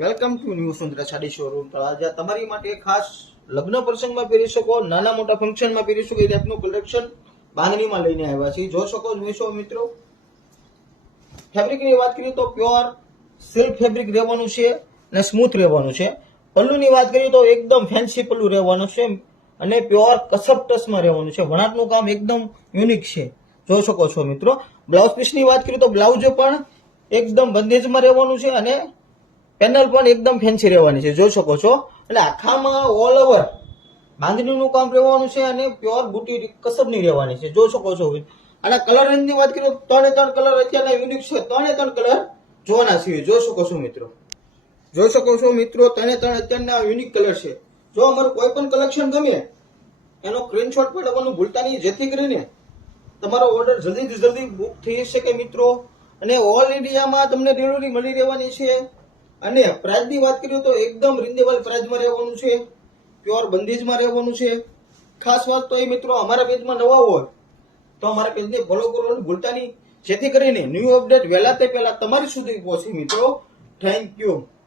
Welcome to new Sundara sari showroom Talaja. તમારી માટે ખાસ લગ્ન પ્રસંગમાં પહેરી શકો, નાના મોટા ફંક્શનમાં પહેરી શકો એ ટાઈપનું કલેક્શન બાંધણીમાં લઈને આવ્યા છે. જોઈ શકો છો મિત્રો. ફેબ્રિકની વાત કરીએ તો પ્યોર સિલ્ક ફેબ્રિક રહેવાનું છે અને સ્મૂથ રહેવાનું છે. પલ્લુની વાત કરીએ તો એકદમ ફેન્સી પલ્લુ રહેવાનું છે અને પ્યોર કસબ ટચમાં રહેવાનું છે. વણાટનું કામ એકદમ યુનિક છે, જોઈ શકો છો મિત્રો. બ્લાઉઝ પીસની વાત કરીએ તો બ્લાઉઝ પણ એકદમ બંદેજમાં રહેવાનું છે અને પેનલ પણ એકદમ ફેન્સી રહેવાની છે, જોઈ શકો છો. અને આખામાં ઓલ ઓવર બાંધણીનું કામ રહેવાનું છે અને પ્યોર બુટી કસબની રહેવાની છે, જોઈ શકો છો. અને કલર રેન્જની વાત કરીએ તો 3 કલર અત્યારના યુનિક છે. 3 કલર જોવાના છે, જોઈ શકો છો મિત્રો. જોઈ શકો છો મિત્રો, 3 અત્યારના યુનિક કલર છે. જો અમારું કોઈ પણ કલેક્શન ગમે એનો સ્ક્રીનશોટ પાડવાનું ભૂલતા નહીં, જેથી કરીને તમારો ઓર્ડર જલ્દીથી જલ્દી બુક થઈ શકે મિત્રો. અને ઓલ ઇન્ડિયામાં તમને ડિલિવરી મળી રહેવાની છે. અને પ્રાઇસની વાત કરીએ તો એકદમ રીઝનેબલ પ્રાઇસમાં રહેવાનું છે, પ્યોર બંદીજમાં રહેવાનું છે. ખાસ વાત તો એ મિત્રો, અમારા પેજમાં નવા હોય તો અમારા પેજને ફોલો કરવાનું ભૂલતા નહીં, જેથી કરીને ન્યૂ અપડેટ વહેલા તે પહેલા તમારી સુધી પહોંચે મિત્રો. Thank you.